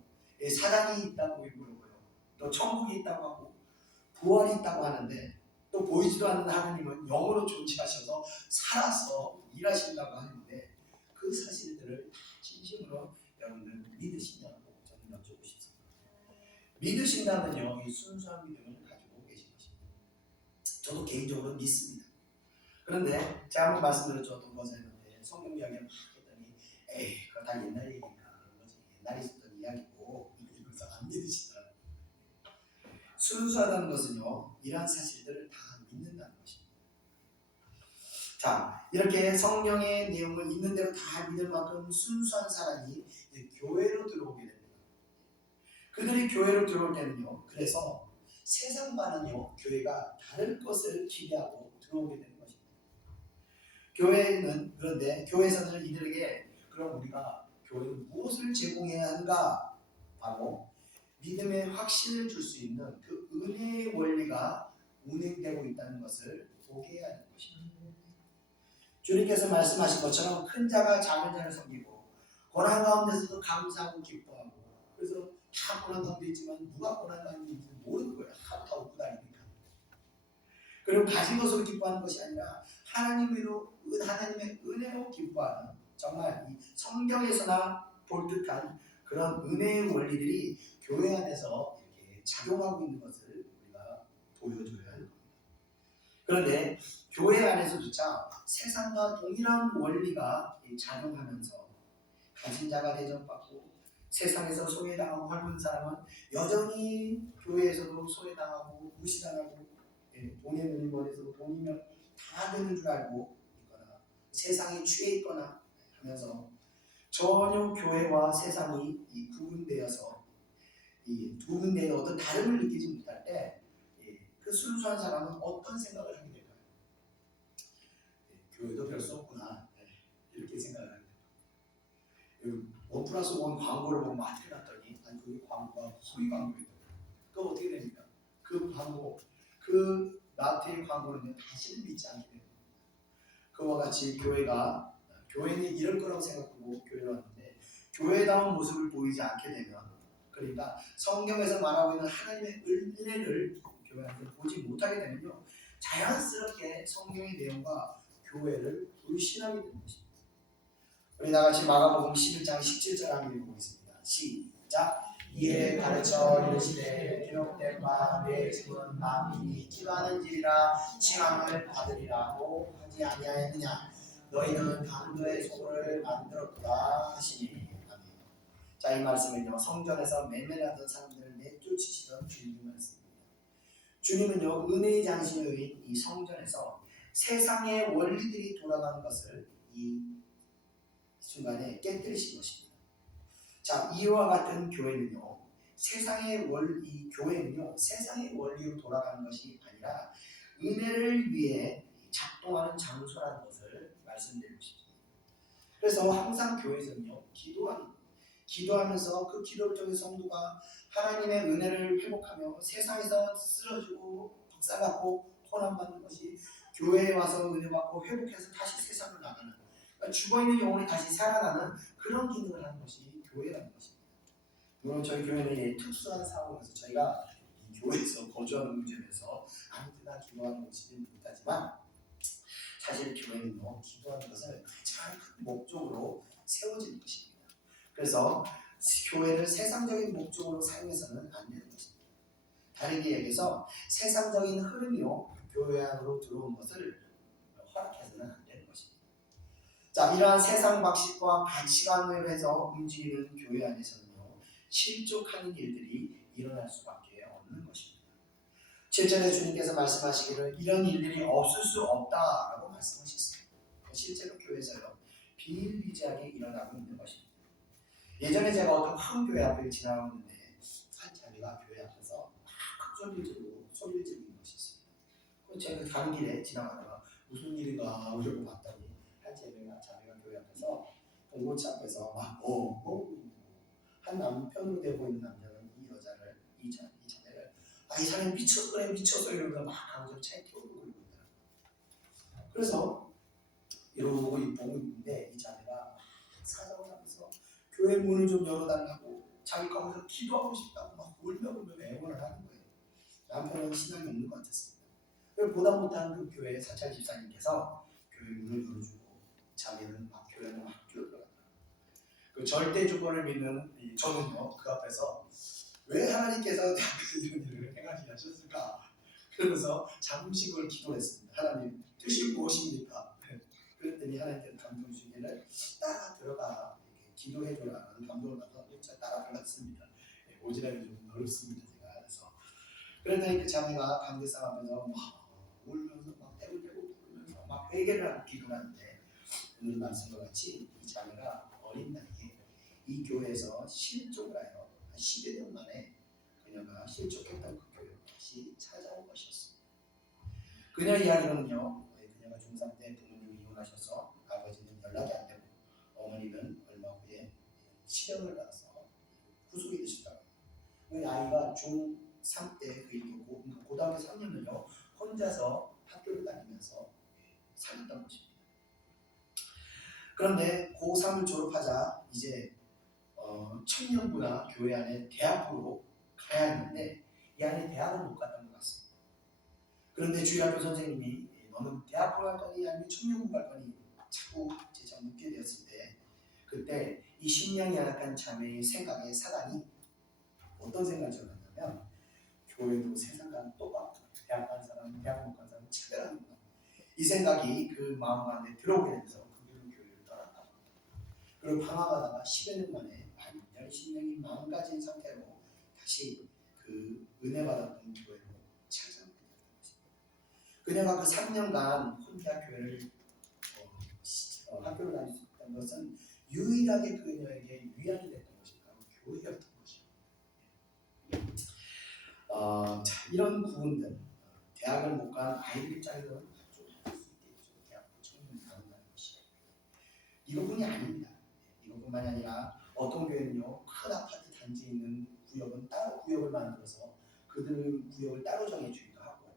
사단이 있다고 그러고요, 또 천국이 있다고 하고 부활이 있다고 하는데, 또 보이지도 않는 하나님은 영으로 존재하셔서 살아서 일하신다고 하는데, 그 사실들을 진심으로 여러분들 믿으시냐고 저는 여쭤보고 싶습니다. 믿으신다면요 이 순수한 믿음을 가지고 계신 것입니다. 저도 개인적으로 믿습니다. 그런데 제가 한번 말씀드렸죠. 또 권사님한테 성경 이야기를 막 했더니 에이 그거 다 옛날 얘기니까 그런 거지, 옛날에 있었던 이야기고, 이러면서 안 믿으시더라고요. 순수하다는 것은요 이러한 사실들을 다 믿는다는 것입니다. 자, 이렇게 성경의 내용을 있는 대로 다 믿을 만큼 순수한 사람이 이제 교회로 들어오게 됩니다. 그들이 교회로 들어올 때는요, 그래서 세상과는요 교회가 다를 것을 기대하고 들어오게 되는 것입니다. 교회는, 그런데 교회에서는 이들에게 그럼 우리가 교회는 무엇을 제공해야 하는가? 바로 믿음의 확신을 줄 수 있는 그 은혜의 원리가 운행되고 있다는 것을 보게 해야 하는 것입니다. 주님께서 말씀하신 것처럼 큰 자가 작은 자를 섬기고 고난 가운데서도 감사하고 기뻐하고, 그래서 다 고난 가운데 있지만 누가 고난 가운데 있는지 모르는 거예요. 다 웃고 다니니까. 그리고 가진 것으로 기뻐하는 것이 아니라 하나님의 은혜로 기뻐하는, 정말 이 성경에서나 볼 듯한 그런 은혜의 원리들이 교회 안에서 이렇게 작용하고 있는 것을 우리가 보여줘야 합니다. 그런데 교회 안에서조차 세상과 동일한 원리가 작용하면서 가진 자가 대접받고 세상에서 소외당하고 헐은 사람은 여전히 교회에서도 소외당하고 무시당하고, 돈의 눈물에서 돈이면 다 되는 줄 알고 있거나 세상에 취해 있거나 하면서 전혀 교회와 세상이 구분되어서 이 두 군데의 어떤 다름을 느끼지 못할 때 그 순수한 사람은 어떤 생각을 하게 될까요? 교회도 별 수 없구나, 이렇게 생각을 하게 됩니다. 1+1 광고를 보고 마트에 갔더니 아니 그게 광고가 허위 광고였다. 그럼 어떻게 됩니까? 그 광고, 그 마트의 광고는 다시는 믿지 않게 됩니다. 그와 같이 교회는 이럴 거라고 생각하고 교회로 왔는데 교회다운 모습을 보이지 않게 되면, 그러니까 성경에서 말하고 있는 하나님의 은혜를 교회한테 보지 못하게 되면요 자연스럽게 성경의 내용과 교회를 불신하게 되는 것입니다. 우리 다같이 마가복음 11장 17절 한번 읽어보겠습니다. 시작. 이에 가르쳐 이르시되 기록된 바 내 집은 만민이 기도하는 집이라 칭함을 받으리라고 하지 아니하였느냐. 너희는 강도의 소를 만들었도다 하시니. 아멘. 자, 이 말씀은요 성전에서 매매하던 사람들을 내쫓으시던 주님의 말씀입니다. 주님은요 은혜의 장신의 이 성전에서 세상의 원리들이 돌아가는 것을 이 순간에 깨뜨리신 것입니다. 자, 이와 같은 교회는요 교회는요 세상의 원리로 돌아가는 것이 아니라 은혜를 위해 작동하는 장소라는 것을 말씀드리고 싶습니다. 그래서 항상 교회에서는요 기도하면서 그 기도를 통해 성도가 하나님의 은혜를 회복하며 세상에서 쓰러지고 박살받고 고난받는 것이 교회에 와서 은혜 받고 회복해서 다시 세상을 나가는, 그러니까 죽어있는 영혼이 다시 살아나는 그런 기능을 하는 것이 교회라는 것입니다. 물론 저희 교회는 특수한 상황에서 저희가 이 교회에서 거주하는 문제에서 아무 때나 기도하는 것이지 못하지만, 사실 교회는요 기도하는 것을 가장 큰 목적으로 세워지는 것입니다. 그래서 교회를 세상적인 목적으로 사용해서는 안 되는 것입니다. 다르게 얘기해서 세상적인 흐름이요 교회 안으로 들어온 것을 허락해서는 안 되는 것입니다. 자, 이러한 세상 방식과 가치관을 해서 움직이는 교회 안에서는요 실족하는 일들이 일어날 수밖에 없는 것입니다. 7절에 주님께서 말씀하시기를 이런 일들이 없을 수 없다라고 말씀하셨습니다. 실제로 교회에서요 비일비재하게 일어나고 있는 것입니다. 예전에 제가 어떤 큰 교회 앞을 지나가고 있는데 한 자매가 교회 앞에서 막 큰 소리를 지르는 것이 있습니다. 그래서 제가 가는 길에 지나가다가 무슨 일인가 이러고 봤더니 한 자매가 교회 앞에서 봉고치 앞에서 막 한 남편으로 되고 있는 남자는 이 자매를 이 사람이 미쳤어 그래 미쳤어 이러면서 막 강제로 차에 태우고 있더라. 그래서 이러고 보고 있는데 이 자매가 사정을 하면서 교회 문을 좀 열어달라고 자기 가면서 기도하고 싶다고 막 울며 애원을 하는 거예요. 남편은 신앙이 없는 것 같았습니다. 그걸 보다 못한 그 교회 사찰 집사님께서 교회 문을 열어주고 자매는 막 교회는 학교를 들어갔다. 그 절대 주권을 믿는 저는요 그 앞에서 왜 하나님께서 대학에서 이런 일을 행하게 하셨을까? 그러면서 잠시 기도를 했습니다. 하나님 뜻이 무엇입니까? 그랬더니 하나님께서 감동 주기를 따라 들어가 이렇게 기도해줘라는 감동을 받아서 따라 들어갔습니다. 오지랖이 좀 넓습니다 제가. 그래서 그랬더니 그 자매가 강대상 앞에서 막 울면서 막 떼굴떼굴 부르면서 막 회개를 하고 기도를 하는데 오늘 말씀과 같이 이 자매가 어린 나이에 이 교회에서 실족을 하여 10여 년 만에 그녀가 실족했던 그 교회로 다시 찾아온 것이었습니다. 그녀 이야기로는요, 그녀가 중3 때 부모님이 이혼하셔서 아버지는 연락이 안 되고 어머니는 얼마 후에 치료를 받아서 구속이 되셨다고 합니다. 그 아이가 중3 때 그 일이고 고등학교 3년을요 혼자서 학교를 다니면서 살았던 것입니다. 그런데 고3을 졸업하자 이제 청년부나 교회 안에 대학으로 가야 했는데 이 안에 대학을 못 갔던 것 같습니다. 그런데 주일학교 선생님이 너는 대학교 갈 거니 아니면 청년부 갈 거니 자꾸 제가 묻게 되었을 때 그때 이 심령이 약한 자매의 생각에 사단이 어떤 생각을 전했냐면 교회도 세상과는 똑같고 대학 간 사람, 대학 못 간 사람 차별하는구나. 이 생각이 그 마음 안에 들어오게 되면서 그 뒤로 교회를 떠났다. 그리고 방황하다가 10여 년 만에 완전히 심령이 망가진 상태로 다시 그 은혜 받았던 교회로 찾아오게 되었던 것입니다. 그녀가 그 3년간 혼자 교회를 학교를 다닐 수 있던 것은 유일하게 그녀에게 위안이 됐던 것이 바로 교회였던 것입니다. 이런 부분들 대학을 못 간 아이들 입장에서는 좀 할 수 있겠죠. 대학 청년이 가는다는 것이 이것뿐이 아닙니다. 이것뿐만이 아니라 어떤 교회는요 큰 아파트 단지에 있는 구역은 따로 구역을 만들어서 그들 구역을 따로 정해주기도 하고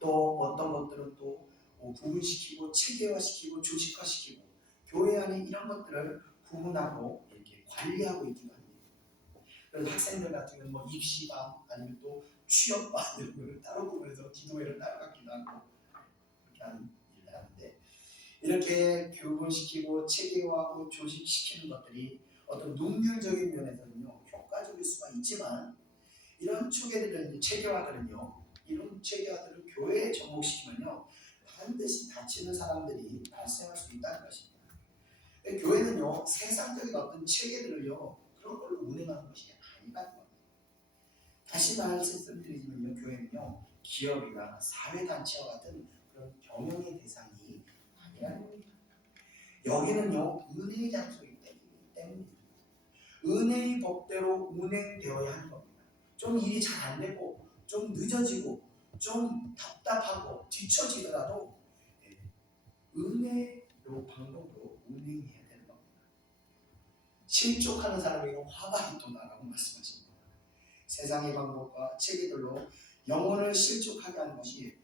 또 어떤 것들은 또 구분시키고 체계화시키고 조직화시키고 교회 안에 이런 것들을 구분하고 이렇게 관리하고 있기도 합니다. 그래서 학생들 같은 경우는 뭐 입시반 아니면 또 취업반 이런 거를 따로 구분해서 기도회를 따로 갖기도 하고 그렇게 하는 일을 하는데 이렇게 교분시키고 체계화하고 조직시키는 것들이 어떤 능률적인 면에서는요 효과적일 수가 있지만 이런 체계화들은요 이런 체계화들을 교회에 접목시키면요 반드시 다치는 사람들이 발생할 수 있다는 것입니다. 교회는요 세상적인 어떤 체계들을요 그런 걸로 운행하는 것이 아니라는 겁니다. 다시 말씀드리면요 교회는요 기업이나 사회단체와 같은 그런 경영의 대상이 아니라는 겁니다. 여기는요 은혜의 장소이기 때문입니다. 은혜의 법대로 운행되어야 하는 겁니다. 좀 일이 잘 안 되고 좀 늦어지고 좀 답답하고 뒤처지더라도 은혜로 방법으로 운행해야 되는 겁니다. 실족하는 사람에게 화가 있도다라고 말씀하십니다. 세상의 방법과 체계들로 영혼을 실족하게 하는 것이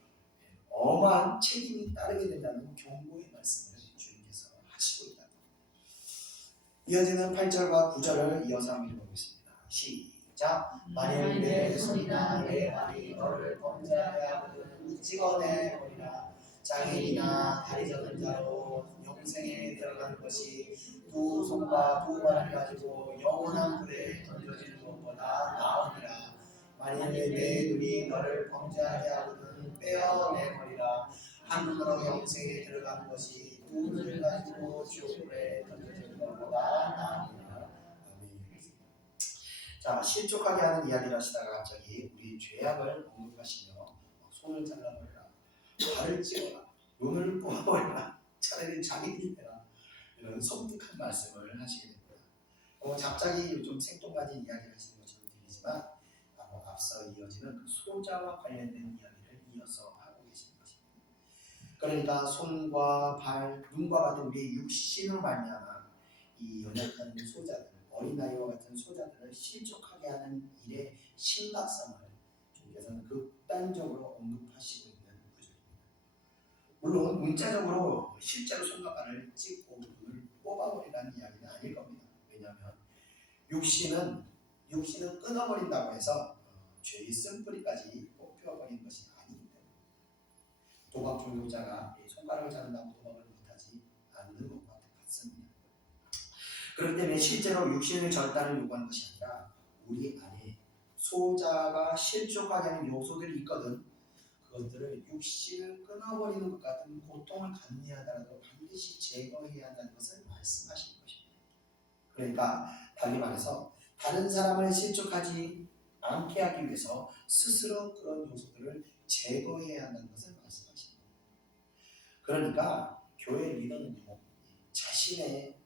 엄한 책임이 따르게 된다는 경고의 말씀을 주님께서 하시고 있다. 이어지는 8절과 9절을 이어서 한번 읽어보겠습니다. 시작. 만일 내 손이나 내 발이 너를 범죄하게 하거든 찍어내버리라. 장애인이나 다리 저는 자로 영생에 들어가는 것이 두 손과 두 발을 가지고 영원한 불에 던져지는 것보다 나으니라. 만일 내 눈이 너를 범죄하게 하거든 빼어내버리라. 한 눈으로 영생에 들어가는 것이 두 눈을 가지고 지옥불에 던져지는 것보다 나으니라. 아멘. 자, 실족하게 하는 이야기를 하시다가 갑자기 우리 죄악을 언급하시며 손을 잘라버려라, 발을 찍어라, 눈을 뽑아버려라, 차라리 자기를 해라, 이런 섬뜩한 말씀을 하시게 됩니다. 갑자기 좀 생뚱맞은 이야기를 하시는 것처럼 들리지만 앞서 이어지는 그 소자와 관련된 이야기를 이어서 하고 계시는 것입니다. 그러니까 손과 발, 눈과 같은 우리의 육신으로 말미암아 이 연약한 소자들, 어린아이와 같은 소자들을 실족하게 하는 일의 심각성을 좀 주님께서는 극단적으로 언급하시고 있는 구절입니다. 물론 문자적으로 실제로 손과 발을 찢고 눈을 뽑아버리라는 이야기는 아닐 겁니다. 왜냐하면 육신은 끊어버린다고 해서 죄의 쓴뿌리까지 뽑혀버리는 것이 아니기 때문에 도박 불교자가 손가락을 자른다고 도박을 못하지 않는 것과 같습니다. 그렇기 때문에 실제로 육신의 절단을 요구하는 것이 아니라 우리 안에 소자가 실족하게 하는 요소들이 있거든. 그것들을 육신을 끊어버리는 것 같은 고통을 감내하더라도 반드시 제거해야 한다는 것을 말씀하시는 것입니다. 그러니까 달리 말해서 다른 사람을 실족하지 않게 하기 위해서 스스로 그런 요소들을 제거해야 한다는 것을 말씀하십니다. 그러니까 교회 리더는요, 자신의